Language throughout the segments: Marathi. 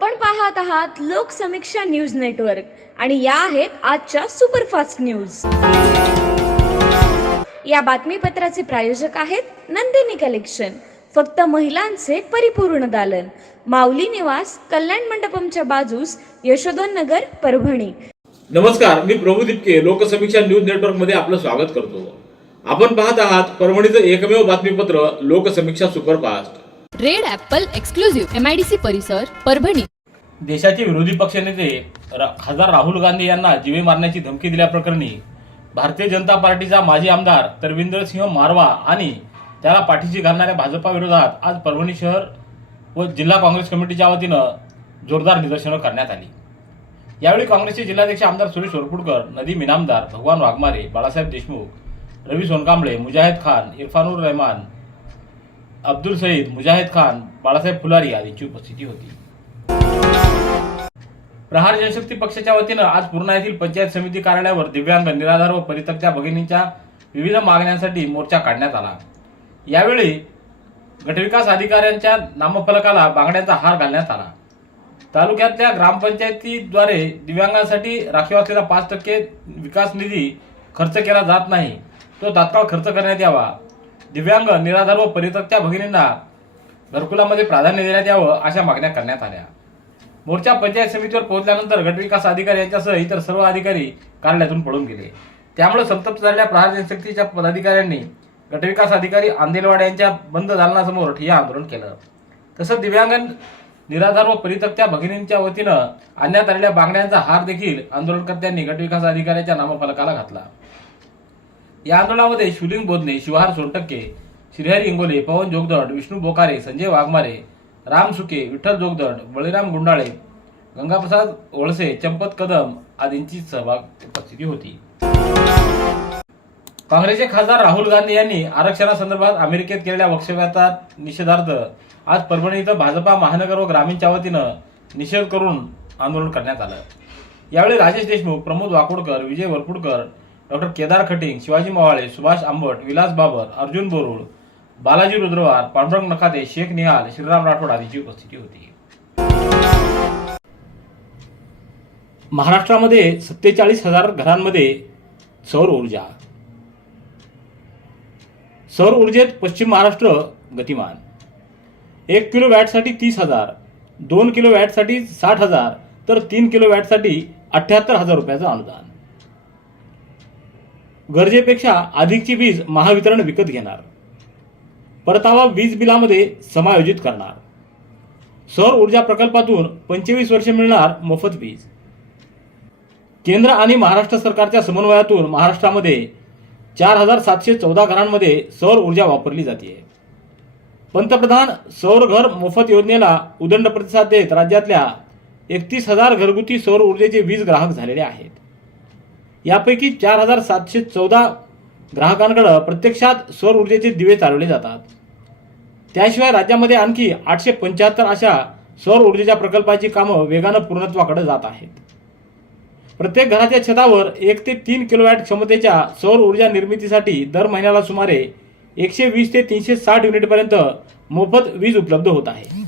आपण पाहत आहात लोकसमीक्षा न्यूज नेटवर्क आणि या आहेत आजच्या सुपरफास्ट न्यूज। या बातमीपत्राचे प्रायोजक आहेत नंदिनी कलेक्शन, फक्त महिलांचे परिपूर्ण दालन, माऊली निवास, कल्याण मंडपमच्या बाजूस, यशोधन नगर, परभणी। नमस्कार, मी प्रभू दिपके लोकसमीक्षा न्यूज नेटवर्क मध्ये आपलं स्वागत करतो। आपण पाहत आहात परभणीचं एकमेव बातमीपत्र Loksamiksha superfast. Red Apple exclusive MIDC परिसर, परभणी। देशाचे विरोधी पक्षनेते खासदार राहुल गांधी यांना जीवे मारण्याची धमकी दिल्याप्रकरणी भारतीय जनता पार्टीचा माजी आमदार तरविंदर सिंह मारवा आणि त्याला पाठीशी घालणाऱ्या भाजपा विरोधात आज परभणी शहर व जिल्हा काँग्रेस कमिटीच्या वतीनं जोरदार निदर्शनं करण्यात आली। यावेळी काँग्रेसचे जिल्हाध्यक्ष आमदार सुरेश वरपुडकर, नदीम इनामदार, भगवान वाघमारे, बाळासाहेब देशमुख, रवी सोनकांबळे, मुजाहिद खान, इरफानुर रहमान, अब्दुल सईद, मुजाहिद खान, बाळासाहेब फुलारी आदींची उपस्थिती होती। प्रहार जनशक्ती पक्षाच्या वतीनं आज पूर्णा येथील पंचायत समिती कार्यालयावर दिव्यांग, निराधार व परित्यक्त्या भगिनींच्या विविध मागण्यांसाठी मोर्चा काढण्यात आला। यावेळी गटविकास अधिकाऱ्यांच्या नामफलकाला बांगड्यांचा हार घालण्यात आला। तालुक्यातल्या ग्रामपंचायतीद्वारे दिव्यांगांसाठी राखीव असलेला 5% विकास निधी खर्च केला जात नाही, तो तात्काळ खर्च करण्यात यावा। दिव्यांग, निराधार व परित्यक्त्या भगिनींना घरकुलामध्ये प्राधान्य देण्यात यावं, अशा मागण्या करण्यात आल्या। मोर्चा पंचायत समितीवर पोहोचल्यानंतर गटविकास अधिकारी यांच्यासह इतर सर्व अधिकारी कार्यालयातून पळून गेले। त्यामुळे संतप्त झालेल्या प्रहार जनशक्तीच्या पदाधिकाऱ्यांनी गटविकास अधिकारी आंदेलवाड यांच्या बंद दालनासमोर ठिय्या आंदोलन केलं। तसंच दिव्यांग, निराधार व परित्यक्त्या भगिनींच्या वतीनं आणण्यात आलेल्या बांगड्यांचा हार देखील आंदोलनकर्त्यांनी गटविकास अधिकाऱ्याच्या नामफलकाला घातला। या आंदोलनामध्ये शिवलिंग बोधने, शिवहार सोनटक्के, श्रीहरी इंगोले, पवन जोगदंड, विष्णू बोकारे, संजय वाघमारे, राम सुके, विठ्ठल जोगदंड, बळीराम गुंडाळे, गंगाप्रसाद वळसे, चंपत कदम आदींची उपस्थिती होती। काँग्रेसचे खासदार राहुल गांधी यांनी आरक्षणासंदर्भात अमेरिकेत केलेल्या वक्तव्याचा निषेधार्थ आज परभणी इथं भाजपा महानगर व ग्रामीणच्या वतीनं निषेध करून आंदोलन करण्यात आलं। यावेळी राजेश देशमुख, प्रमोद वाकोडकर, विजय वरपुडकर, डॉक्टर केदार खटिंग, शिवाजी मवाळे, सुभाष आंबट, विलास बाबर, अर्जुन बोरुड, बालाजी रुद्रवार, पांडुरंग नखाते, शेख निहाल, श्रीराम राठोड आदींची उपस्थिती होती। महाराष्ट्रामध्ये 47,000 घरांमध्ये सौर ऊर्जा। सौर ऊर्जेत पश्चिम महाराष्ट्र गतिमान। 1 किलोवॅटसाठी 30,000, 2 किलोवॅटसाठी 60,000 तर 3 किलोवॅटसाठी 78,000 रुपयाचं अनुदान। गरजेपेक्षा अधिकची वीज महावितरण विकत घेणार, परतावा वीज बिलामध्ये समायोजित करणार। सौर ऊर्जा प्रकल्पातून 25 वर्षे मिळणार मोफत वीज। केंद्र आणि महाराष्ट्र सरकारच्या समन्वयातून महाराष्ट्रामध्ये 4,714 घरांमध्ये सौर ऊर्जा वापरली जाते। पंतप्रधान सौर घर मोफत योजनेला उदंड प्रतिसाद देत राज्यातल्या 31,000 घरगुती सौर ऊर्जेचे वीज ग्राहक झालेले आहेत। यापैकी 4,714 ग्राहकांकडे प्रत्यक्षात सौर ऊर्जेचे दिवे चालवले जातात। त्याशिवाय राज्यामध्ये आणखी 875 अशा सौर ऊर्जेच्या प्रकल्पाची कामं वेगानं पूर्णत्वाकडे जात आहेत। प्रत्येक घराच्या छतावर 1 ते 3 किलोवॅट क्षमतेच्या सौर ऊर्जा निर्मितीसाठी दर महिन्याला सुमारे 120 ते 360 युनिटपर्यंत मोफत वीज उपलब्ध होत आहे।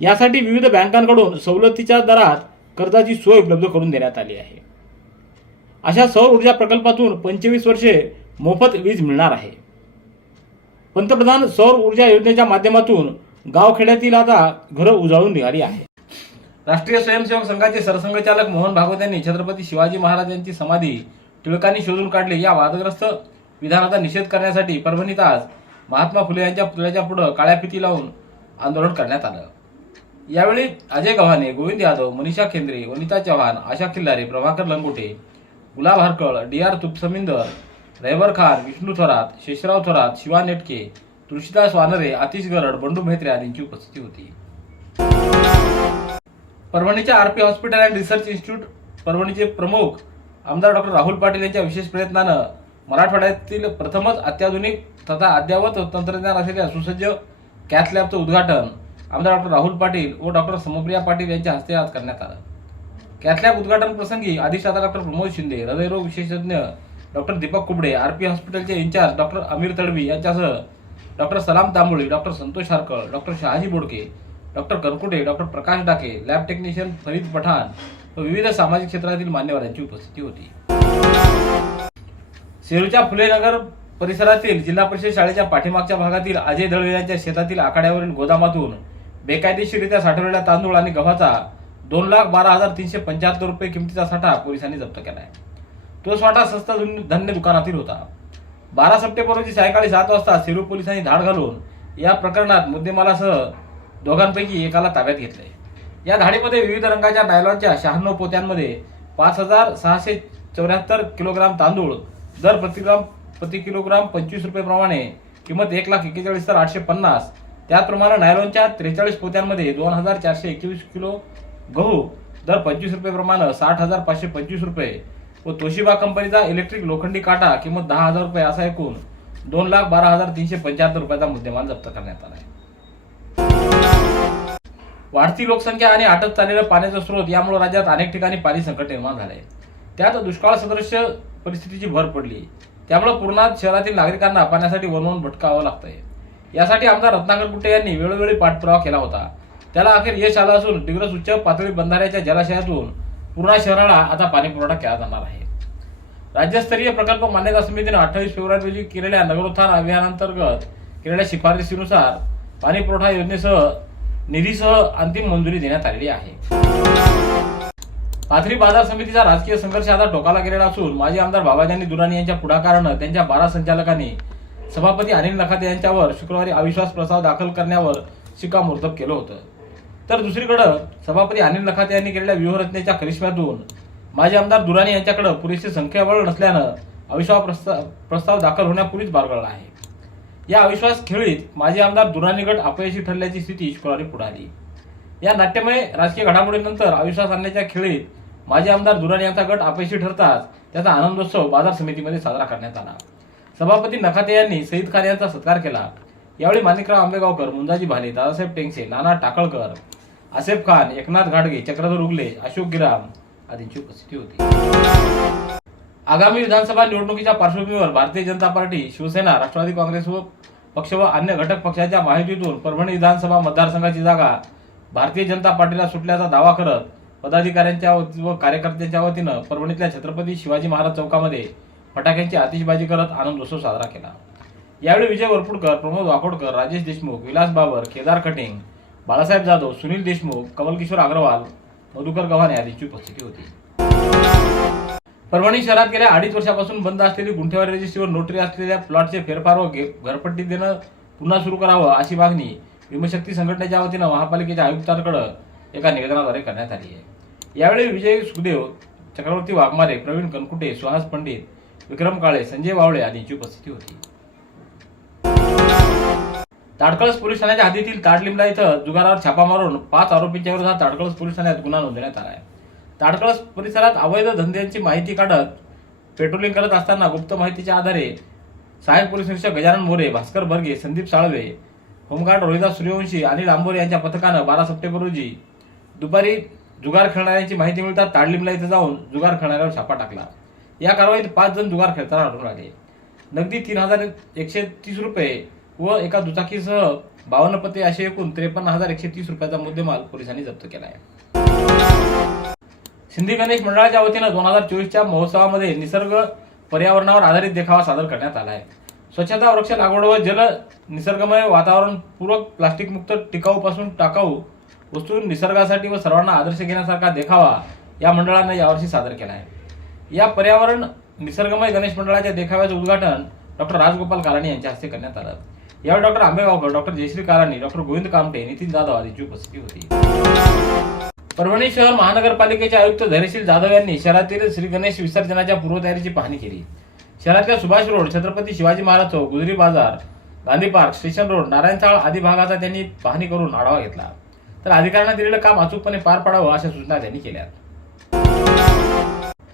यासाठी विविध बँकांकडून सवलतीच्या दरात कर्जाची सोय उपलब्ध करून देण्यात आली आहे। अशा सौर ऊर्जा प्रकल्पातून 25 वर्षे मोफत वीज मिळणार आहे। पंतप्रधान सौर ऊर्जा योजनेच्या माध्यमातून गावखेड्यातील आता घरं उजाळून निघाली आहेत। राष्ट्रीय स्वयंसेवक संघाचे सरसंघचालक मोहन भागवत यांनी छत्रपती शिवाजी महाराज यांची समाधी टिळकांनी शोधून काढली या वादग्रस्त विधानाचा निषेध करण्यासाठी परभणीत आज महात्मा फुले यांच्या पुतळ्याच्या पुढे काळ्या फिती लावून आंदोलन करण्यात आलं। यावेळी अजय गव्हाणे, गोविंद यादव, मनीषा केंद्रे, वनिता चव्हाण, आशा खिल्लारे, प्रभाकर लंगोटे, गुलाब हरकळ, DR तुपसमिंदर, रैवर खान, विष्णू थोरात, शेषराव थोरात, शिवा नेटके, तुळशीदास वानरे, आतिश गरड, बंडू म्हेत्रे आदींची उपस्थिती होती। परभणीच्या RP hospital and research institute परभणीचे प्रमुख आमदार डॉक्टर राहुल पाटील यांच्या विशेष प्रयत्नानं मराठवाड्यातील प्रथमच अत्याधुनिक तथा अद्ययावत तंत्रज्ञान असलेल्या सुसज्ज कॅथ लॅबचं उद्घाटन आमदार डॉक्टर राहुल पाटील व डॉक्टर समप्रिया पाटील यांच्या हस्ते आज करण्यात आलं। कॅथ लॅब उद्घाटन प्रसंगी अधिष्ठाता डॉक्टर प्रमोद शिंदे, हृदयरोग विशेषज्ञ डॉक्टर दीपक कुबडे, RP हॉस्पिटलचे इंचार्ज डॉक्टर अमीर तडवी यांच्यासह डॉक्टर सलाम तांबोळी, डॉक्टर संतोष हारकळ, डॉक्टर शहाजी बोडके, डॉक्टर कनकुटे, डॉक्टर प्रकाश डाके, लॅब टेक्निशियन फरीद पठाण व विविध सामाजिक क्षेत्रातील मान्यवरांची उपस्थिती होती. सेलूच्या फुलेनगर परिसरातील जिल्हा परिषद शाळेच्या पाठीमागच्या भागातील अजय दळवे यांच्या शेतातील आखाड्यावरील गोदामातून बेकायदेशीररित्या साठवलेला तांदूळ आणि गव्हाचा 2,12,375 रुपये किमतीचा साठा पोलिसांनी जप्त केलाय. तो साठा स्वस्त धान्य दुकानातील होता. 12 सप्टेंबर रोजी सायंकाळी 7 वाजता सेलू पोलिसांनी धाड घालून या प्रकरणात मुद्देमालासह दोघांपैकी एकाला ताब्यात घेतले. या धाडीमध्ये विविध रंगाच्या नायलॉनच्या 96 पोत्यांमध्ये 5,674 किलोग्राम तांदूळ दर प्रति किलोग्राम 25 रुपये प्रमाणे किंमत 1,41,850. त्याचप्रमाणे नायलॉनच्या 43 पोत्यांमध्ये 2,421 किलो गहू दर 25 रुपये प्रमाणे 60,525 रुपये व तोशिबा कंपनीचा इलेक्ट्रिक लोखंडी काटा किंमत 10,000 रुपये असा एकूण 2,12,375 रुपयाचा मुद्देमाल जप्त करण्यात आला आहे. वाढती लोकसंख्या आणि आटत चाललेलं पाण्याचा स्रोत यामुळे राज्यात अनेक ठिकाणी पाणी संकट निर्माण झालंय. त्यात दुष्काळ सदृश्य परिस्थितीची भर पडली. त्यामुळे पूर्णात शहरातील नागरिकांना पाण्यासाठी वणवण भटकावं लागतंय. यासाठी आमदार रत्नाकर कुट्टे यांनी वेळोवेळी पाठपुरावा केला होता. त्याला अखेर यश आलं असून डिग्रस उच्च पातळी बंधाऱ्याच्या जलाशयातून पूर्णा शहराला आता पाणी पुरवठा केला जाणार आहे. राज्यस्तरीय प्रकल्प मान्यता समितीने 28 फेब्रुवारी रोजी केलेल्या नगरोत्थान अभियानांतर्गत केलेल्या शिफारशीनुसार पाणी पुरवठा योजनेसह निधीसह अंतिम मंजुरी देण्यात आलेली आहे. पाथरी बाजार समितीचा राजकीय संघर्ष आता टोकाला गेलेला असून माजी आमदार बाबाजानी दुराणी यांच्या पुढाकारानं त्यांच्या 12 संचालकांनी सभापती अनिल नखाते यांच्यावर शुक्रवारी अविश्वास प्रस्ताव दाखल करण्यावर शिक्कामोर्तब केलं होतं. तर दुसरीकडे सभापती अनिल नखाते यांनी केलेल्या व्यूहरचनेच्या करिश्म्यातून माजी आमदार दुराणी यांच्याकडे पुरेसे संख्याबळ नसल्यानं अविश्वास प्रस्ताव दाखल होण्यापूर्वीच बारगळला आहे. या अविश्वास खेळीत माजी आमदार दुराणी गट अपयशी ठरल्याची स्थिती शुक्रवारी पुढे आली. या नाट्यमय राजकीय घडामोडीनंतर अविश्वास आणण्याच्या खेळीत माजी आमदार दुराणी यांचा गट अपयशी ठरताच त्याचा आनंदोत्सव बाजार समितीमध्ये साजरा करण्यात आला. सभापती नखाते यांनी सईद खान यांचा सत्कार केला. यावेळी माणिकराव आंबेगावकर, मुंजाजी भाले, दादासाहेब टेंगसे, नाना टाकळकर, आसेफ खान, एकनाथ घाडगे, चक्रधर उगले, अशोक गिराम आदींची उपस्थिती होती. आगामी विधानसभा निवडणुकीच्या पार्श्वभूमीवर भारतीय जनता पार्टी, शिवसेना, राष्ट्रवादी काँग्रेस व पक्ष व अन्य घटक पक्षांच्या माहितीतून परभणी विधानसभा मतदारसंघाची जागा भारतीय जनता पार्टीला सुटल्याचा दावा करत पदाधिकाऱ्यांच्या व कार्यकर्त्यांच्या वतीनं परभणीतल्या छत्रपती शिवाजी महाराज चौकामध्ये फटाक्यांची आतिषबाजी करत आनंदोत्सव साजरा केला. यावेळी विजय वरपुडकर, प्रमोद वाकोडकर, राजेश देशमुख, विलास बाबर, केदार कटिंग, बाळासाहेब जाधव, सुनील देशमुख, कमलकिशोर अग्रवाल, मधुकर गव्हाणे आदींची उपस्थिती होती. परभणी शहरात गेल्या 2.5 वर्षापासून बंद असलेली गुंठेवारी रजिस्ट्रीवर नोटरी असलेल्या प्लॉटचे फेरफार व घरपट्टी देणं पुन्हा सुरू करावं अशी मागणी भीमशक्ती संघटनेच्या वतीनं महापालिकेच्या आयुक्तांकडे एका निवेदनाद्वारे करण्यात आली आहे. यावेळी विजय सुखदेव, चक्रवर्ती वाघमारे, प्रवीण कनकुटे, सुहास पंडित, विक्रम काळे, संजय वावळे आदींची उपस्थिती होती. ताडकळस पोलीस ठाण्याच्या हद्दीतील ताडलिमला इथं जुगारावर छापा मारून 5 आरोपींच्या विरोधात ताडकळस पोलीस ठाण्यात गुन्हा नोंदवण्यात आला आहे. ताडकळस परिसरात अवैध धंद्यांची माहिती काढत पेट्रोलिंग करत असताना गुप्त माहितीच्या आधारे सहाय्यक पोलीस निरीक्षक गजानन मोरे, भास्कर बर्गे, संदीप साळवे, होमगार्ड रोहिदास सूर्यवंशी, अनिल आंबोरे यांच्या पथकानं 12 सप्टेंबर रोजी दुपारी जुगार खेळणाऱ्यांची माहिती मिळतात ताडलिमला इथं जाऊन जुगार खेळणाऱ्यावर छापा टाकला. या कारवाईत 5 जण जुगार खेळताना आढळून आले. नगदी 3,130 रुपये व एका दुचाकीसह 52 पत्ते असे एकूण 53,130 रुपयाचा मुद्देमाल पोलिसांनी जप्त केला आहे. सिंधी गणेश मंडळाच्या वतीनं 2024च्या महोत्सवामध्ये निसर्ग पर्यावरणावर आधारित देखावा सादर करण्यात आला आहे. स्वच्छता, वृक्ष लागवड व जल निसर्गमय वातावरण पूरक, प्लास्टिक मुक्त, टिकाऊपासून टाकाऊ वस्तू निसर्गासाठी व सर्वांना आदर्श घेण्यासारखा देखावा या मंडळानं यावर्षी सादर केला आहे. या पर्यावरण निसर्गमय गणेश मंडळाच्या देखाव्याचं उद्घाटन डॉक्टर राजगोपाल काराणी यांच्या हस्ते करण्यात आलं. यावेळी doctor Ambegaonkar, doctor Jayashree Karani, doctor Govind Kamte, Nitin Jadhav आदींची उपस्थिती होती. परभणी शहर महानगरपालिकेचे आयुक्त धैर्यशील जाधव यांनी शहरातील श्री गणेश विसर्जनाच्या पूर्वतयारीची पाहणी केली. शहरातल्या सुभाष रोड, छत्रपती शिवाजी महाराज चौक, गुजरी बाजार, गांधी पार्क, स्टेशन रोड, नारायणचाळ आदी भागाचा त्यांनी पाहणी करून आढावा घेतला. तर अधिकाऱ्यांना दिलेलं काम अचूकपणे पार पाडावं अशा सूचना त्यांनी केल्या.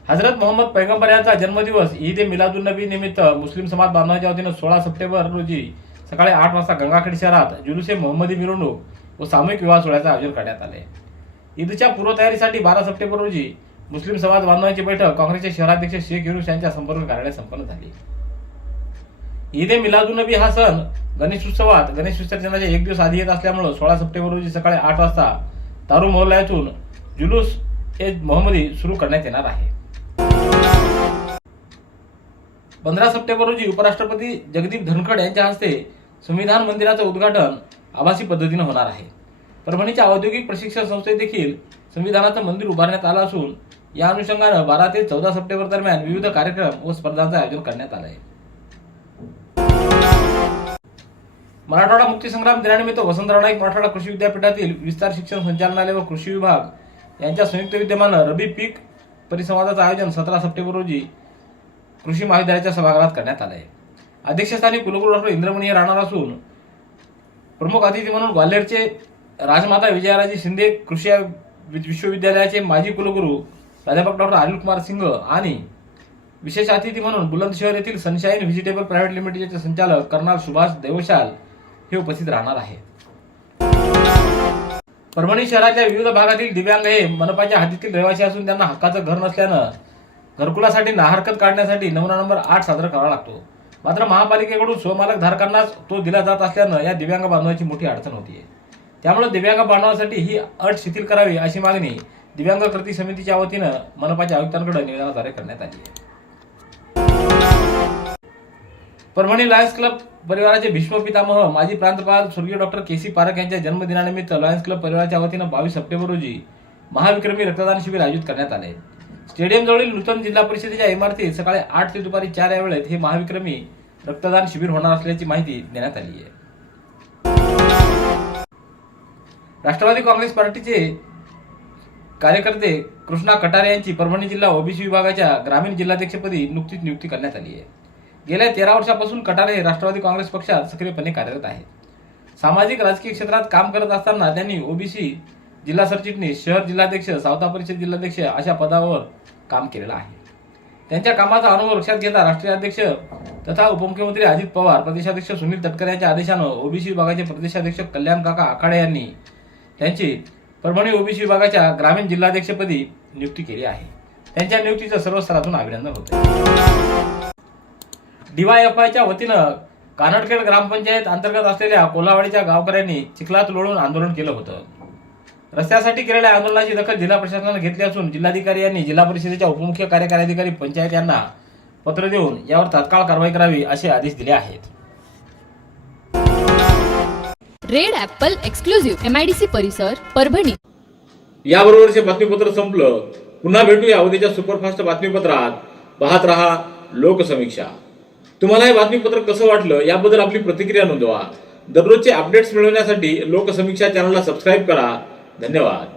हजरत मोहम्मद पैगंबर यांचा जन्मदिवस ईद ए मिलादुन्नबी निमित्त मुस्लिम समाज बांधवांच्या वतीनं 16 सप्टेंबर रोजी सकाळी 8 वाजता गंगाखेड शहरात जुलूसे मोहम्मदी मिरवणूक व सामूहिक विवाह सोहळ्याचं आयोजन करण्यात आले. ईदच्या पूर्वतयारीसाठी 12 सप्टेंबर रोजी मुस्लिम समाज बांधवांची बैठक काँग्रेसचे शहराध्यक्ष शेख युनुस यांच्या संपर्क कार्यालयात संपन्न झाली. ईद ए मिलादुन्नबी हा सण गणेश उत्सवात गणेश विसर्जनाच्या एक दिवस आधी येत असल्यामुळे 16 सप्टेंबर रोजी सकाळी 8 वाजता दारू मोहल्ल्यातून जुलूस ए मोहम्मदी सुरू करण्यात येणार आहे. 15 सप्टेंबर रोजी उपराष्ट्रपती जगदीप धनखड यांच्या हस्ते संविधान मंदिराचं उद्घाटन आभासी पद्धतीने होणार आहे. परभणीच्या औद्योगिक प्रशिक्षण संस्थेत देखील संविधानाचं मंदिर उभारण्यात आलं असून या अनुषंगानं 12 ते 14 सप्टेंबर दरम्यान विविध कार्यक्रम व स्पर्धांचं आयोजन करण्यात आलं आहे. मराठवाडा मुक्तीसंग्राम दिनानिमित्त वसंतराव नाईक मराठवाडा कृषी विद्यापीठातील विस्तार शिक्षण संचालनालय व कृषी विभाग यांच्या संयुक्त विद्यमानं रबी पीक परिसंवादाचं आयोजन 17 सप्टेंबर रोजी कृषी महाविद्यालयाच्या सभागृहात करण्यात आलं आहे. अध्यक्षस्थानी कुलगुरू डॉक्टर इंद्रमणी हे राहणार असून प्रमुख अतिथी म्हणून ग्वाल्हेरचे राजमाता विजयाराजे शिंदे कृषी विश्वविद्यालयाचे माजी कुलगुरू प्राध्यापक डॉक्टर अनिल कुमार सिंह आणि विशेष अतिथी म्हणून बुलंदशहर येथील सनशाईन व्हेजिटेबल प्रायव्हेट लिमिटेडचे संचालक कर्नल सुभाष देवशाल हे उपस्थित राहणार आहेत. परभणी शहराच्या विविध भागातील दिव्यांग हे मनपाच्या हद्दीतील रहिवासी असून त्यांना हक्काचं घर नसल्यानं घरकुलासाठी नाहरकत काढण्यासाठी नमुना नंबर 8 सादर करावा लागतो. मात्र महापालिकेकडून स्वमालक धारकांनाच तो दिला जात असल्यानं या दिव्यांग बांधवांची मोठी अडचण होतीये. त्यामुळे दिव्यांग बांधवांसाठी ही अट शिथिल करावी अशी मागणी दिव्यांग कृती समितीच्या वतीनं मनपाच्या आयुक्तांकडे निवेदनाद्वारे करण्यात आली आहे. परभणी लायन्स क्लब परिवाराचे भीष्म पितामह माजी प्रांतपाल स्वर्गीय डॉक्टर के.सी. पारख यांच्या जन्मदिनानिमित्त लायन्स क्लब परिवाराच्या वतीनं 22 सप्टेंबर रोजी महाविक्रमी रक्तदान शिबिर आयोजित करण्यात आले. स्टेडियम जवळील नूतन जिल्हा परिषदेच्या इमारतीत सकाळी 8 ते दुपारी 4 या वेळेत हे महाविक्रमी रक्तदान शिबिर होणार असल्याची माहिती देण्यात आली आहे. राष्ट्रवादी काँग्रेस पार्टीचे कार्यकर्ते कृष्णा कटारे यांची परभणी जिल्हा ओबीसी विभागाच्या ग्रामीण जिल्हाध्यक्षपदी नुकतीच नियुक्ती करण्यात आली आहे. गेल्या 13 वर्षापासून कटारे हे राष्ट्रवादी काँग्रेस पक्षात सक्रियपणे कार्यरत आहेत. सामाजिक राजकीय क्षेत्रात काम करत असताना त्यांनी ओबीसी जिल्हा सरचिटणीस, शहर जिल्हाध्यक्ष, सावता परिषद जिल्हाध्यक्ष अशा पदावर काम केलेलं आहे. त्यांच्या कामाचा अनुभव लक्षात घेता राष्ट्रीय अध्यक्ष तथा उपमुख्यमंत्री अजित पवार, प्रदेशाध्यक्ष सुनील तटकरे यांच्या आदेशानं ओबीसी विभागाचे प्रदेशाध्यक्ष कल्याण काका आखाडे यांनी त्यांची परभणी ओबीसी विभागाच्या ग्रामीण जिल्हाध्यक्षपदी नियुक्ती केली आहे. त्यांच्या नियुक्तीचं सर्व स्तरातून अभिनंदन होते. डीवायएफआयच्या वतीनं कानडखेड ग्रामपंचायत अंतर्गत असलेल्या कोल्हावाडीच्या गावकऱ्यांनी चिखलात लोळून आंदोलन केलं होतं. रस्त्यासाठी केलेल्या आंदोलनाची दखल जिल्हा प्रशासनानं घेतली असून जिल्हाधिकारी यांनी जिल्हा परिषदेच्या उपमुख्य कार्यकारी अधिकारी पंचायत यांना पत्र देऊन यावर तात्काळ कारवाई करावी असे आदेश दिले आहेत. रेड ॲपल एक्सक्लुझिव्ह MIDC परिसर परभणी. याबरोबरचे बातमीपत्र संपलं. पुन्हा भेटूया उद्याच्या सुपरफास्ट बातमीपत्रात. पाहत रहा लोकसमीक्षा. तुम्हाला हे बातमीपत्र कसं वाटलं याबद्दल आपली प्रतिक्रिया नोंदवा. दररोजचे अपडेट्स मिळवण्यासाठी लोकसमीक्षा चॅनलला सबस्क्राईब करा. धन्यवाद.